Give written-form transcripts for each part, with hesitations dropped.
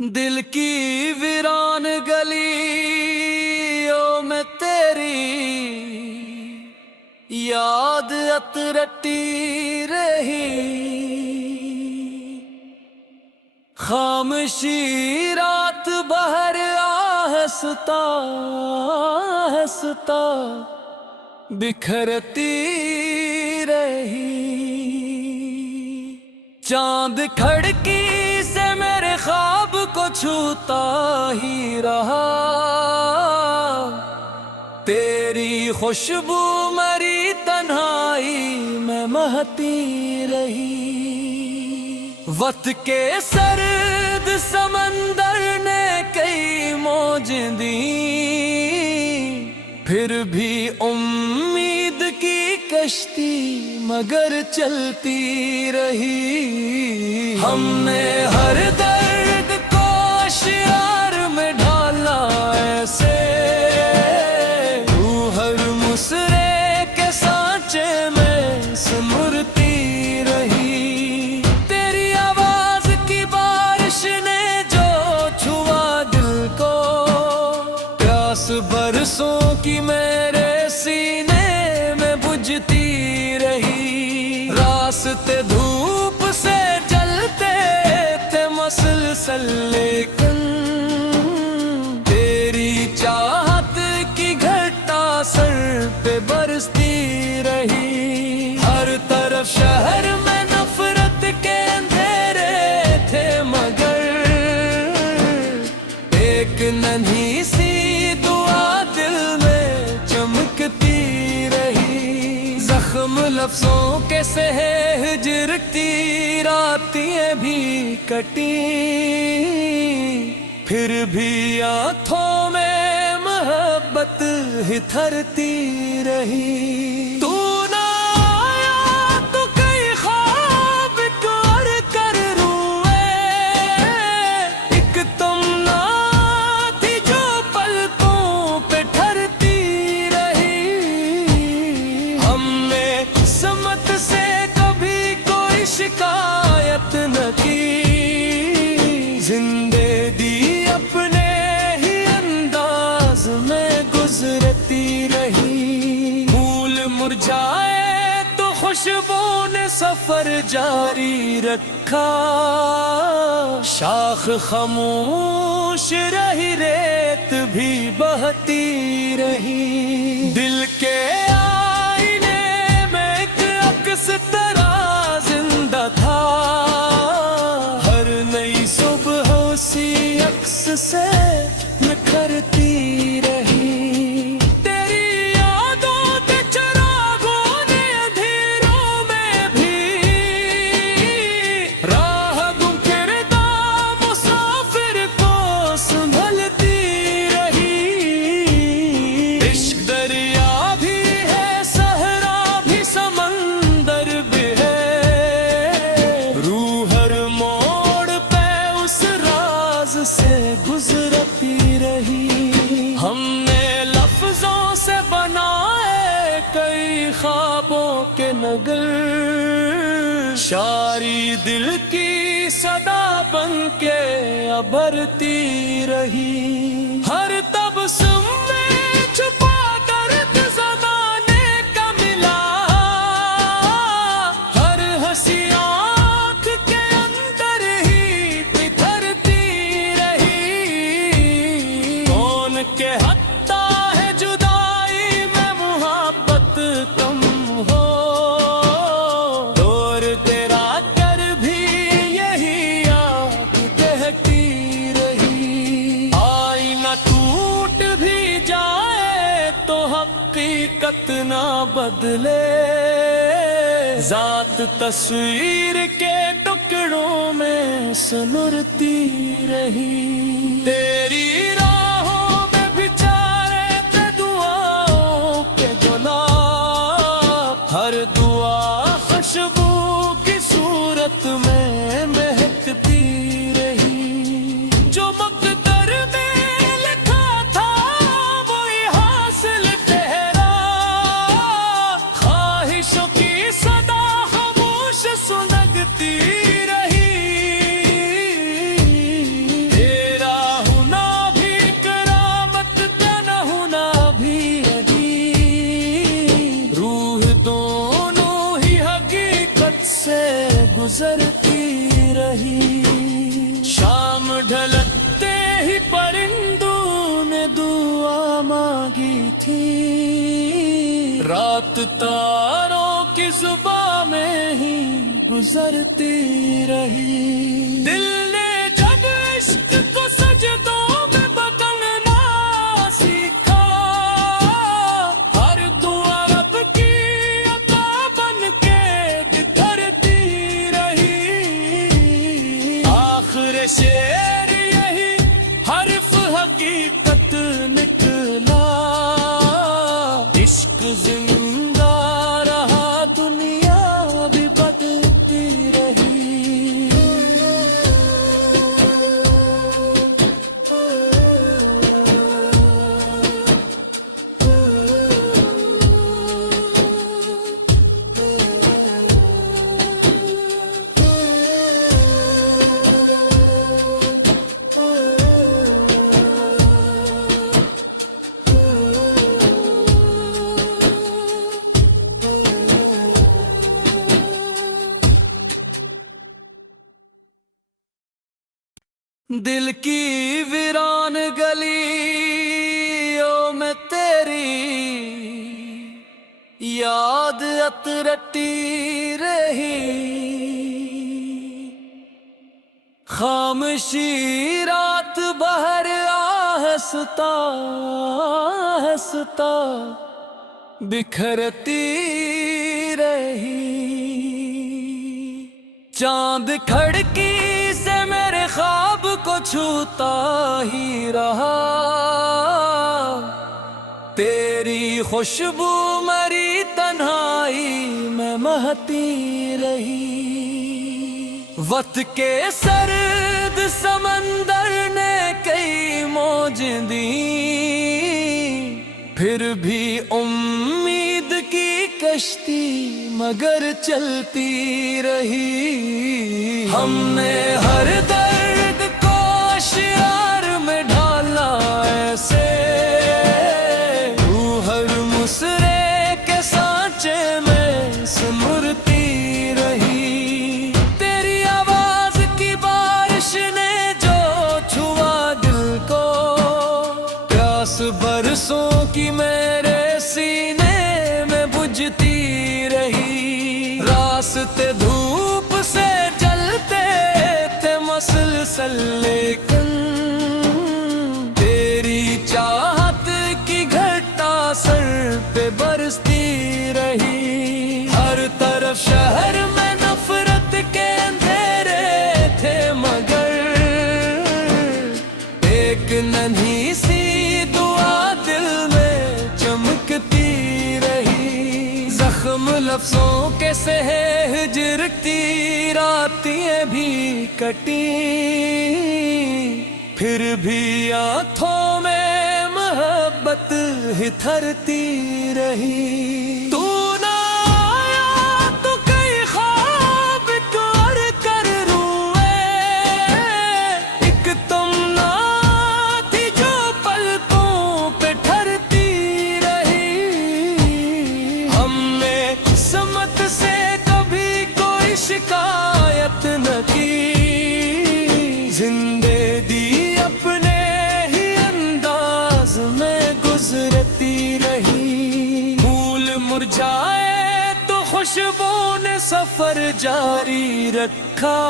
दिल की वीरान गलियों में तेरी याद अतरती रही। खामोशी रात बहर आहस्ता आहस्ता बिखरती रही। चांद खिड़की से मेरे ख्वाब को छूता ही रहा। तेरी खुशबू मरी तन्हाई में महती रही। वक्त के सर्द समंदर ने कई मौज दी, फिर भी उम्मीद की कश्ती मगर चलती रही। हमने हर दर्द को अश्यार में ढाला ऐसे, तू हर मुसरे के सांचे में सिमरती रही। तेरी आवाज की बारिश ने जो छुआ दिल को, प्यास बरसों की मेरे सीने में बुझती रही। रास्ते धूप से जलते थे मसलसल, लेकिन तेरी चाहत की घटा सर पे बरसती रही। हर तरफ शहर में नफरत के अंधेरे थे, मगर एक नन्ही सी दुआ दिल में चमकती रही। जख्म लफ्जों के सहे हिज्र की रातें भी कटी, फिर भी आंखों में मोहब्बत ही थरती रही। तू ना आया तो कई ख्वाब कर कर रोए, एक तुम ना थी जो पलकों पे ठहरती रही। हमने किस्मत से कभी कोई शिकायत न की, जिंदगी अपने ही अंदाज में गुजरती रही। फूल मुरझाए तो खुशबू ने सफर जारी रखा, शाख खामोश रही रेत भी बहती रही। दिल के आईने में एक अक्स तरह जिंदा था, हर नई सुबह उसी अक्स से निखरती रही। तेरी यादों के चिरागों ने अंधेरों में भी राह गुम करदा मुसाफिर को संभलती रही। इश्क दरिया भी है, सहरा भी, समंदर भी है, रूह हर मोड़ पे उस राज से गुजरती रही। हमने लफ्जों से बनाए कई ख्वाबों के नगर, शारी दिल की सदा बन के अभरती रही। हर तबस्सुम में छुपा दर्द ज़माने का मिला, हर हंसी आँख के अंदर ही बिखरती रही। कौन कहता है जुदाई में मोहब्बत कम हो, दौर तेरा कर भी यही याद दहती रही। आईना टूट भी जाए तो हकीकत ना बदले, जात तस्वीर के टुकड़ों में सुनरती रही। तेरी राहों में बिचारे थे दुआओं के गुलाब, हर दुआ खुशबू की सूरत में महकती रही। जो मक़दर में लिखा था वही हासिल ठहरा, ख्वाहिशों की सदा खामोश सुलगती रही। तारों की जुबां में ही गुजरती रही। दिल ने जब इश्क को सजदों में बदलना सीखा, हर दुआ रब की अता बन के बिखरती रही। आखिर शेर यही हर्फ हकीकत निकला, इश्क जिंदा रहा दुनिया भी बदलती रही। दिल की वीरान गलियों में तेरी याद अतरती रही। खामोशी रात बहर आहस्ता आहस्ता बिखरती रही। चांद खिड़की से मेरे ख्वाब को छूता ही रहा, तेरी खुशबू मरी तन्हाई में महती रही। वक्त के सर्द समंदर ने कई मौज दी, फिर भी उम्मीद की कश्ती मगर चलती रही। हमने हर दर्द को अश्यार में ढाला ऐसे, तू हर मुसरे के सांचे में सिमरती रही। तेरी आवाज की बारिश ने जो छुआ दिल को, प्यास बरसों की मेरे सीने में बुझती रही। रास्ते धूप से जलते थे मसलसल, लेकिन तेरी चाहत की घटा सर पे बरसती रही। हर तरफ शहर में नफरत के अंधेरे थे, मगर एक नन्ही सी दुआ दिल में चमकती रही। जख्म लफ्जों के सहे हिज्र की रातें भी कटी, फिर भी आंखों में मोहब्बत ही थरती रही। तू ना आया तो कई ख्वाब कर कर रोए, एक तुम ना थी जो पलकों पे ठहरती रही। हमने किस्मत से कभी कोई शिकायत न की, जिंदगी अपने ही अंदाज में गुजरती रही। फूल मुरझाए तो खुशबू ने सफर जारी रखा,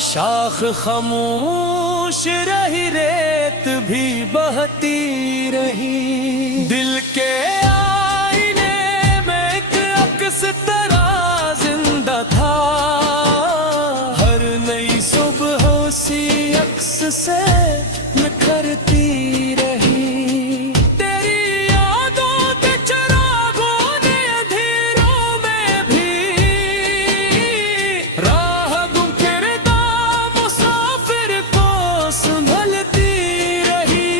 शाख खामोश रही रेत भी बहती रही। दिल के आईने में एक अक्स तरह जिंदा था, हर नई सुबह उसी अक्स से निखरती रही। तेरी यादों के चिरागों ने अंधेरों में भी राह गुम करदा मुसाफिर को संभलती रही।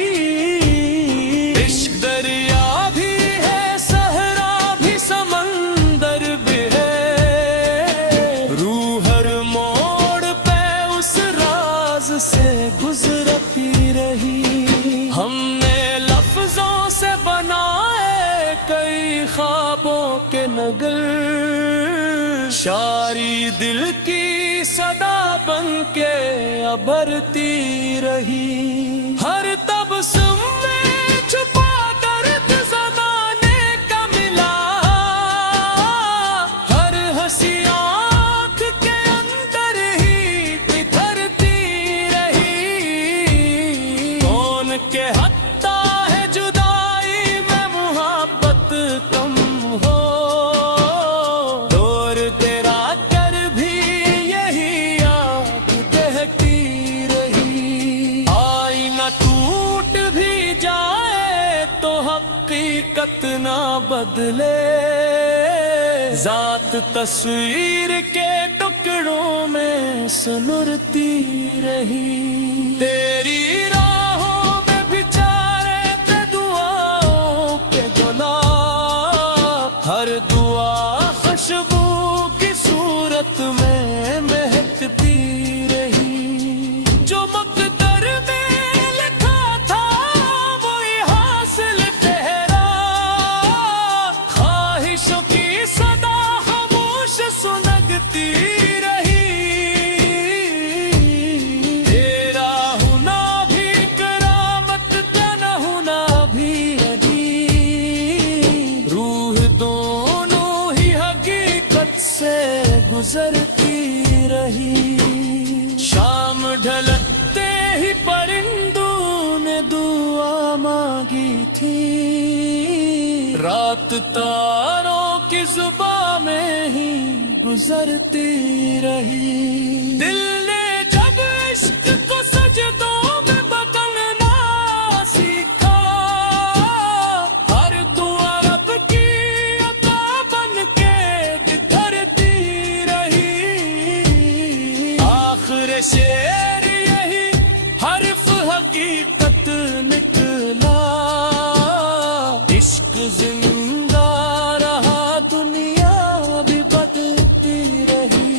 इश्क दरिया भी है, सहरा भी, समंदर भी है, रूह हर मोड़ पे उस राज से गुजरती रही। हमने लफ्जों से बनाए कई ख्वाबों के नगर, शारी दिल की सदा बन के अभरती रही। हर तबस्सुम में छुपा दर्द ज़माने का मिला, हकीकत ना बदले, जात तस्वीर के टुकड़ों में सुनुरती रही। तेरी राहों में बिचारे पे दुआओं के गुलाब, हर दुआ खुशबू की सूरत में महकती रही। जो मुक़द्दर में लिखा था वही हासिल ठहरा, ख्वाहिशों की सदा खामोश सुलगती रही। तेरा होना भी करामत का न होना भी अजीब, रूह दोनों ही हकीकत से गुजरती रही। शाम ढलते ही परिंदों ने दुआ मांगी थी, रात तारों की जुबां में ही गुजरती रही। दिल ने जब इश्क को सजदों में बदलना सीखा, हर दुआ रब की अता बन के बिखरती रही। आखिर शेर यही हर्फ हकीकत निकला, इश्क जिंदा रहा दुनिया भी बदलती रही।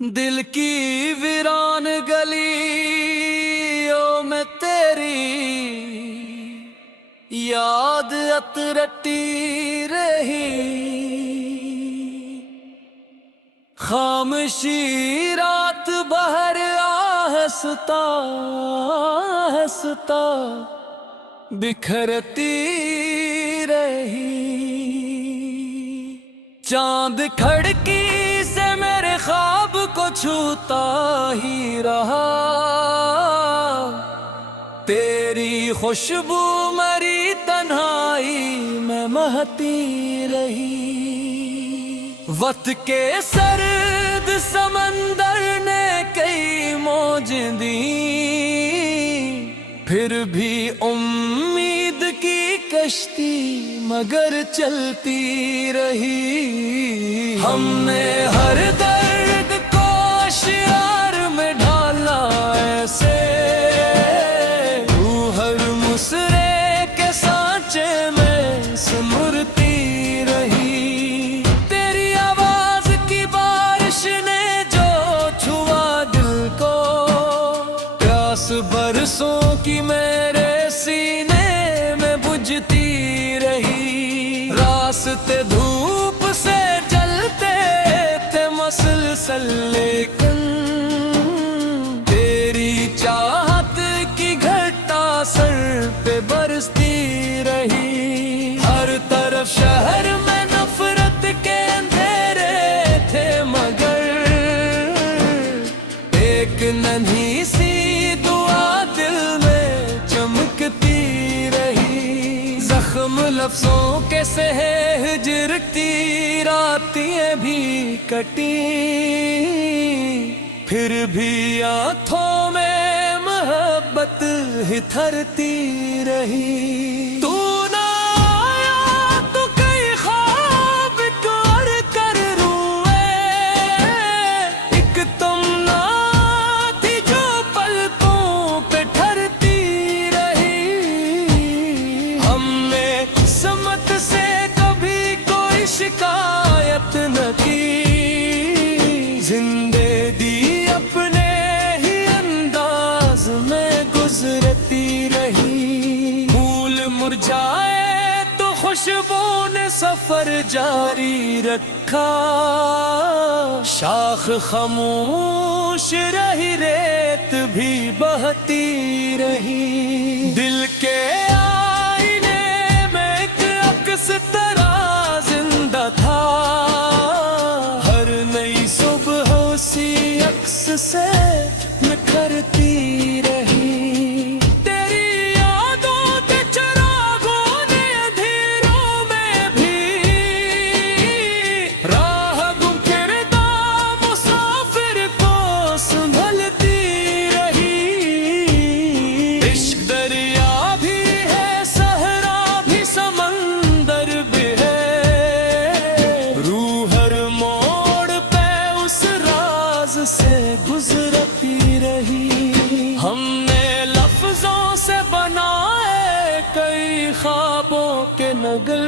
दिल की वीरान गलियों में तेरी याद अतरती रही। खामोशी रात बहर आहस्ता आहस्ता बिखरती रही। चांद खिड़की से मेरे ख्वाब को छूता ही रहा, तेरी खुशबू मरी तन्हाई में महती रही। वक्त के सर्द समंदर ने कई मौजें दी, फिर भी उम्मीद की कश्ती मगर चलती रही। हमने हर दर्द को अश्यार में ढाला ऐसे, तू हर मुसरे के सांचे में सिमरती रही। तेरी आवाज की बारिश ने जो छुआ दिल को, प्यास बरसों की मेरे सीने में बुझती रही। रास्ते धूप से जलते थे मसलसल, लेकिन तेरी चाहत की घटा सर पे बरसती रही। हर तरफ शहर में नफरत के अंधेरे थे, मगर एक नन्ही सी दुआ दिल में चमकती रही। जख्म लफ्जों के सहे हिज्र की रातें भी कटी, फिर भी आँखों में मोहब्बत ही थरती रही। तू ना आया तो कई ख्वाब कर कर रोए, एक तुम ना थी जो पलकों पे ठहरती रही। हमने समत से कभी कोई शिकायत न की, जिंदगी अपने ही अंदाज में गुजरती रही। फूल मुरझाए तो खुशबू ने सफर जारी रखा, शाख खामोश रही रेत भी बहती रही। दिल के उससे निखरती रही। तेरी यादों के चिरागों ने अंधेरों में भी राह गुम करता मुसाफिर को संभलती रही। इश्क दरिया भी है, सहरा भी, समंदर भी है, रूह हर मोड़ पे उस राज से गुजरती रही। हमने लफ्जों से बनाए कई ख्वाबों के नगर।